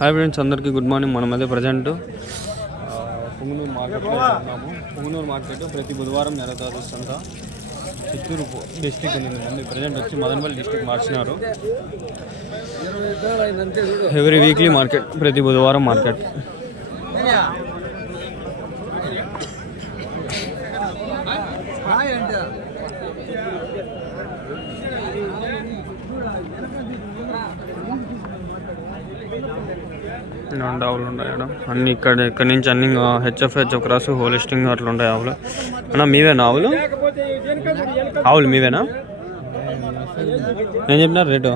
Hi friends, అందరికీ good morning. మనం అదే ప్రజెంట్ పుంగనూరు మార్కెట్లో ఉన్నాము. పుంగనూరు మార్కెట్ ప్రతి బుధవారం నెలదారుస్తుంట చిత్తూరు డిస్టిక్ ఉంది. ప్రజెంట్ వచ్చి మదనపల్లి డిస్టిక్ మార్చినారు. ఎవ్రీ వీక్లీ మార్కెట్, ప్రతి బుధవారం మార్కెట్. ఆవులు ఉన్నాయి అన్ని. ఇక్కడ నుంచి అన్ని హెచ్ఎఫ్ క్రాస్ హోలిస్టింగ్ అట్లా ఉంటాయి ఆవులు. అన్నా మీవేనా ఆవులు? ఆవులు మీవేనా? ఏం చెప్పినారు రేటు?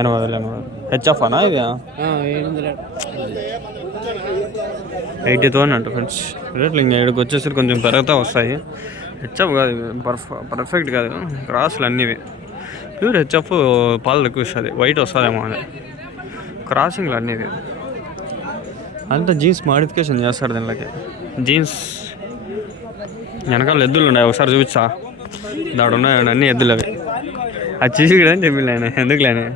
80,000. హెచ్ఎఫ్ అనా ఇది? 80,000 అంట ఫ్రెండ్స్ రేట్లు. ఇంకా ఇక్కడికి వచ్చేసరికి కొంచెం పెరుగుతా వస్తాయి. హెచ్ఎఫ్ కాదు, పర్ఫెక్ట్ కాదు, క్రాసులు అన్నీవి. ప్యూర్ హెచ్ఎఫ్ పాలు ఎక్కువ ఇస్తుంది, వైట్ వస్తుందేమో అని. క్రాసింగ్లు అన్నీవి అంతా జీన్స్ మాడిఫికేషన్ చేస్తారు దీనిలోకి. జీన్స్ వెనకాల ఎద్దులు ఉన్నాయి, ఒకసారి చూపించా. దాడు ఉన్నాయి అన్ని ఎద్దులు. అవి అది చూసి కూడా చెప్పిలే ఆయన, ఎందుకు లేని.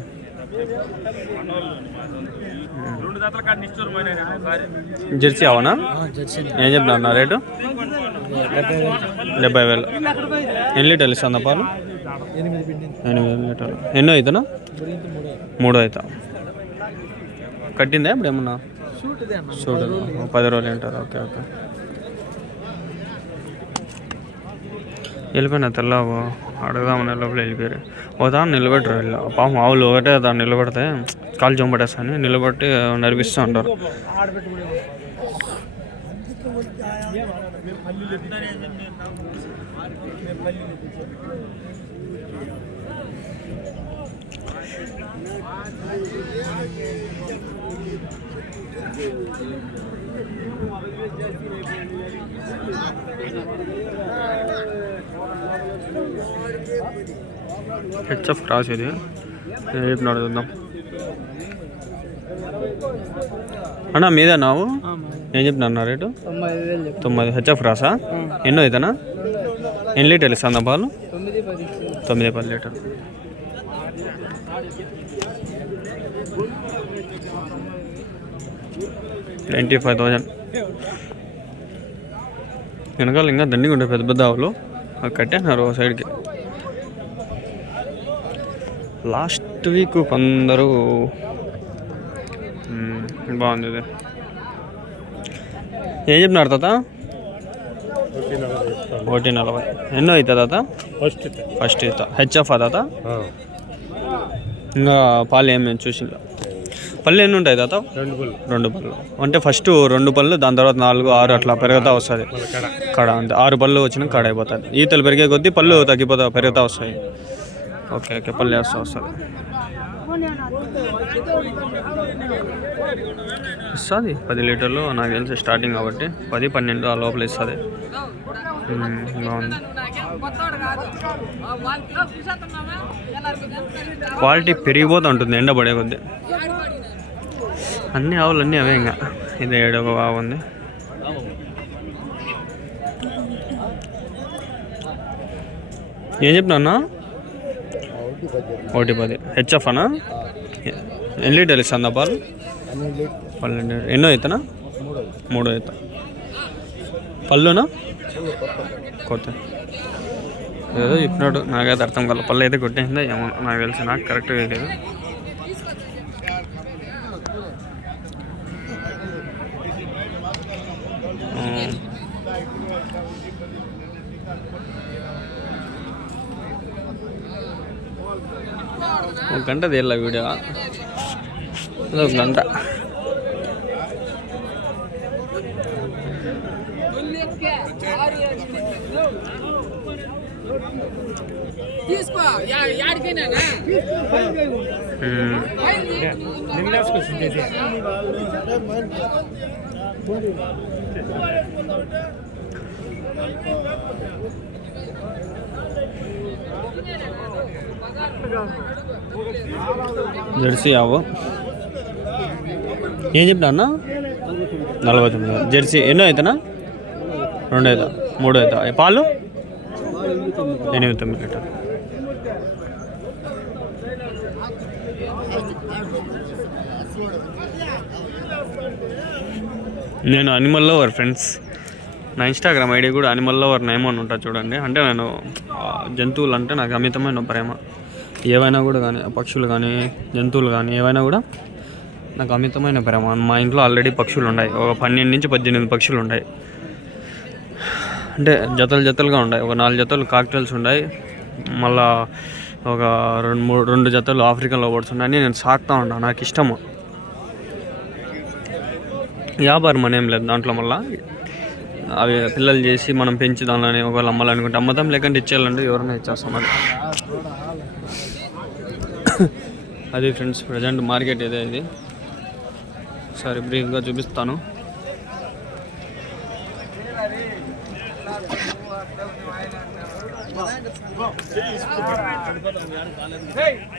జెర్సీ అవనా? ఏం చెప్తా అన్న రేటు? 70,000. ఎన్ని లీటర్లు ఇస్తుంది పాలు? 8 లీటర్లు. ఎన్నో అవుతానా? 3 అవుతా. కట్టిందా ఇప్పుడు ఏమన్నా? చూడదు, 10 రోజులు అంటారు. Okay okay. వెళ్ళిపోయినా తెల్ల అడుగుదామని లోపల వెళ్ళిపోయారు. ఒక దాన్ని నిలబెట్టరు వీళ్ళు. పాపం ఆవులు ఒకటే దాన్ని నిలబెడితే కాలు చంపడేస్తాను నిలబెట్టి నడిపిస్తూ ఉంటారు. హెచ్ఎఫ్ క్రాస్ ఇది. చెప్పినాడు చూద్దాం అన్నా. మీదే నావు? ఏం చెప్పినా అన్న రేటు? 90. హెచ్ఎఫ్ క్రాసా? ఎన్నో అవుతానా? ఎన్ని లీటర్లు ఇస్తుందా పాలు? 9-10 లీటర్లు. $25,000. వెనకాల ఇంకా దండిగా ఉంటాయి పెద్ద పెద్ద ఆవులు. అవి కట్టేసినారు సైడ్కి. లాస్ట్ వీక్ కొందరు బాగుంది ఇది. ఏం చెప్పినారు తాత? 140. ఎన్నో అవుతా తాత? ఫస్ట్ అవుతా. హెచ్ఎఫ్ తాత? ఇంకా పాలు ఏమేమి చూసి. పళ్ళు ఎన్ని ఉంటాయి తాత? 2 పళ్ళు. అంటే ఫస్ట్ 2 పళ్ళు, దాని తర్వాత 4, 6 అట్లా పెరుగుతూ వస్తుంది. కడ అంటే 6 పళ్ళు వచ్చినా కడ అయిపోతుంది. ఈతలు పెరిగే కొద్దీ పళ్ళు తగ్గిపోతా పెరుగుతూ వస్తాయి. Okay okay. పళ్ళు వేస్తూ వస్తుంది. ఇస్తుంది 10 లీటర్లు నాకు తెలిసి స్టార్టింగ్ కాబట్టి 10-12 ఆ లోపల ఇస్తుంది. బాగుంది. క్వాలిటీ పెరిగిపోతూ ఉంటుంది ఎండబడే కొద్దీ. అన్ని ఆవులు అన్నీ అవే. ఇంకా ఇది 7వ ఆవు ఉంది. ఏం చెప్పినా అన్న? 110. హెచ్ఎఫ్ అనా? ఎన్ని లీటర్లు ఇస్తుందా పాలు? 12. ఎన్నో అవుతానా? 3 అవుతా. పళ్ళునా? కొత్త ఏదో చెప్పినాడు, నాకైతే అర్థం కాదు. పళ్ళు అయితే కొట్టేసిందా ఏమో నాకు తెలిసి, నాకు కరెక్ట్గా తెలియదు. ఒక గంట తీయాల వీడియో, ఒక గంట. జెర్సీ ఆవు ఏం చెప్పినా అన్న? 49. జెర్సీ ఎన్నో అవుతానా? 2 అవుతా, 3 అవుతా. పాలు 8-9 లీటర్. నేను అనిమల్ లవర్ ఫ్రెండ్స్. నా ఇన్స్టాగ్రామ్ ఐడి కూడా అనిమల్ లవర్ నేమ్ అని ఉంటుంది చూడండి. అంటే నేను జంతువులు అంటే నాకు అమితమైన ప్రేమ. ఏవైనా కూడా కానీ, పక్షులు కానీ, జంతువులు కానీ ఏవైనా కూడా నాకు అమితమైన ప్రేమ. మా ఇంట్లో ఆల్రెడీ పక్షులు ఉన్నాయి. ఒక 12 నుంచి 18 పక్షులు ఉన్నాయి. అంటే జతలుగా ఉన్నాయి. ఒక 4 జతలు కాక్టైల్స్ ఉన్నాయి. మళ్ళా ఒక 2 జతలు ఆఫ్రికన్ లవ్ బర్డ్స్ ఉన్నాయి. నేను సాకుతూ ఉంటాను, నాకు ఇష్టము. వ్యాపారం అనేం లేదు దాంట్లో. మళ్ళీ అవి పిల్లలు చేసి మనం పెంచి దానిని ఒకవేళ అమ్మాలనుకుంటే అమ్మతాం, లేకుంటే ఇచ్చేయాలంటే ఎవరైనా ఇచ్చేస్తాం. అది ఫ్రెండ్స్ ప్రజెంట్ మార్కెట్ ఇదే. ఇది సరే బ్రీఫ్గా చూపిస్తాను.